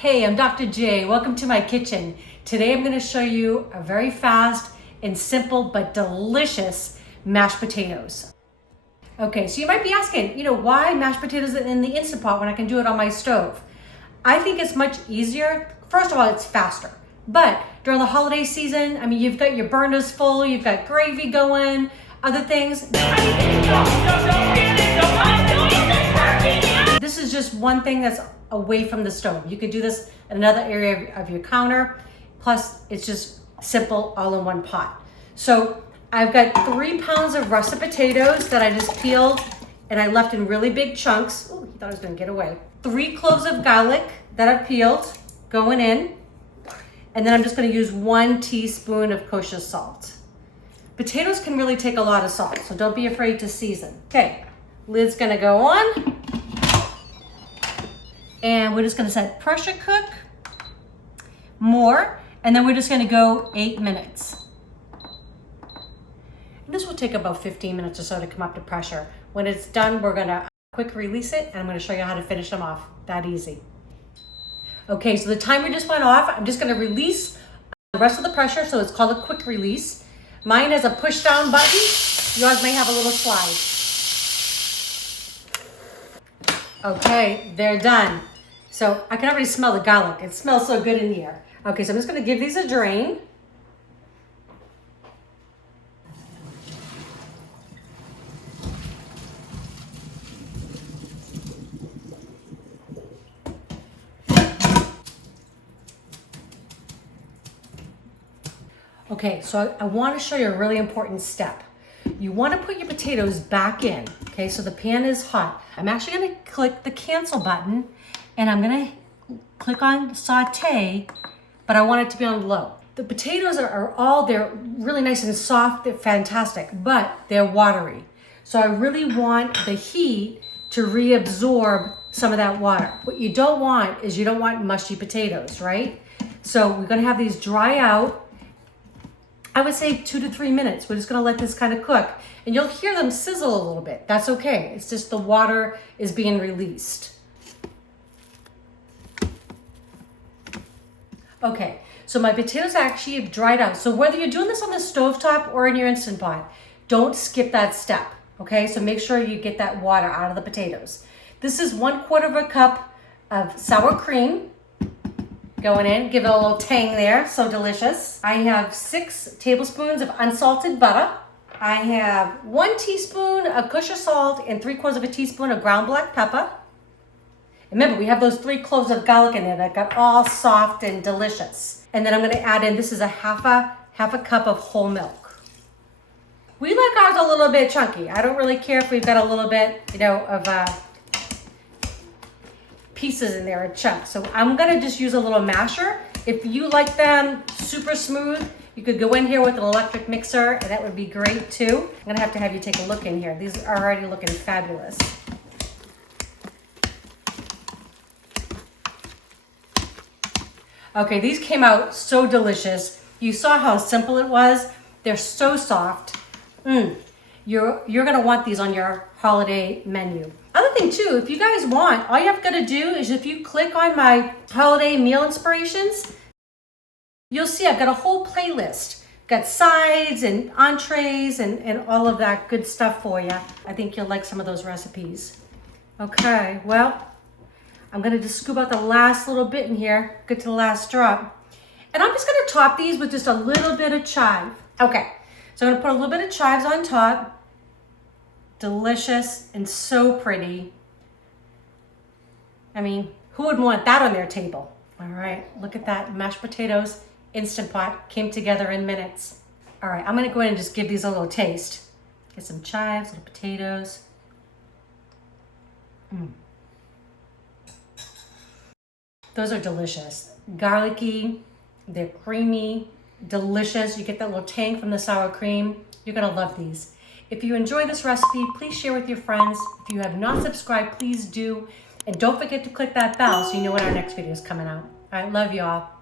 Hey, I'm Dr. J. Welcome to my kitchen. Today I'm going to show you a very fast and simple but delicious mashed potatoes. Okay, so you might be asking, why mashed potatoes in the Instant Pot when I can do it on my stove? I think it's much easier. First of all, it's faster. But during the holiday season, you've got your burners full, you've got gravy going, other things. This is just one thing that's away from the stove. You could do this in another area of your counter. Plus, it's just simple all in one pot. So I've got 3 pounds of russet potatoes that I just peeled and I left in really big chunks. Oh, he thought I was gonna get away. 3 cloves of garlic that I've peeled going in. And then I'm just gonna use 1 teaspoon of kosher salt. Potatoes can really take a lot of salt, so don't be afraid to season. Okay, lid's gonna go on. And we're just gonna set pressure cook, more, and then we're just gonna go 8 minutes. And this will take about 15 minutes or so to come up to pressure. When it's done, we're gonna quick release it, and I'm gonna show you how to finish them off. That easy. Okay, so the timer just went off. I'm just gonna release the rest of the pressure, so it's called a quick release. Mine has a push down button. Yours may have a little slide. Okay, they're done. So I can already smell the garlic. It smells so good in here. Okay, so I'm just gonna give these a drain. Okay, so I wanna show you a really important step. You wanna put your potatoes back in, okay? So the pan is hot. I'm actually gonna click the cancel button and I'm gonna click on saute, but I want it to be on low. The potatoes they're really nice and soft, they're fantastic, but they're watery. So I really want the heat to reabsorb some of that water. What you don't want is mushy potatoes, right? So we're gonna have these dry out. I would say 2 to 3 minutes. We're just gonna let this kind of cook. And you'll hear them sizzle a little bit. That's okay. It's just the water is being released. Okay, so my potatoes actually have dried out. So whether you're doing this on the stovetop or in your Instant Pot, don't skip that step, okay? So make sure you get that water out of the potatoes. This is 1/4 cup of sour cream going in. Give it a little tang there, so delicious. I have 6 tablespoons of unsalted butter. I have 1 teaspoon of kosher salt and 3/4 teaspoon of ground black pepper. Remember, we have those 3 cloves of garlic in there that got all soft and delicious. And then I'm gonna add in, this is a half a cup of whole milk. We like ours a little bit chunky. I don't really care if we've got a little bit, of pieces in there, a chunk. So I'm gonna just use a little masher. If you like them super smooth, you could go in here with an electric mixer and that would be great too. I'm gonna have you take a look in here. These are already looking fabulous. Okay, these came out so delicious. You saw how simple it was. They're so soft. You're gonna want these on your holiday menu. Other thing too, if you guys want, all you have got to do is if you click on my holiday meal inspirations, you'll see I've got a whole playlist. Got sides and entrees and all of that good stuff for you. I think you'll like some of those recipes. Okay, well, I'm gonna just scoop out the last little bit in here, get to the last drop. And I'm just gonna top these with just a little bit of chive. Okay, so I'm gonna put a little bit of chives on top. Delicious and so pretty. Who would want that on their table? All right, look at that, mashed potatoes, Instant Pot, came together in minutes. All right, I'm gonna go ahead and just give these a little taste. Get some chives, little potatoes. Those are delicious. Garlicky, they're creamy, delicious. You get that little tang from the sour cream. You're gonna love these. If you enjoy this recipe, please share with your friends. If you have not subscribed, please do. And don't forget to click that bell so you know when our next video is coming out. All right, love you all.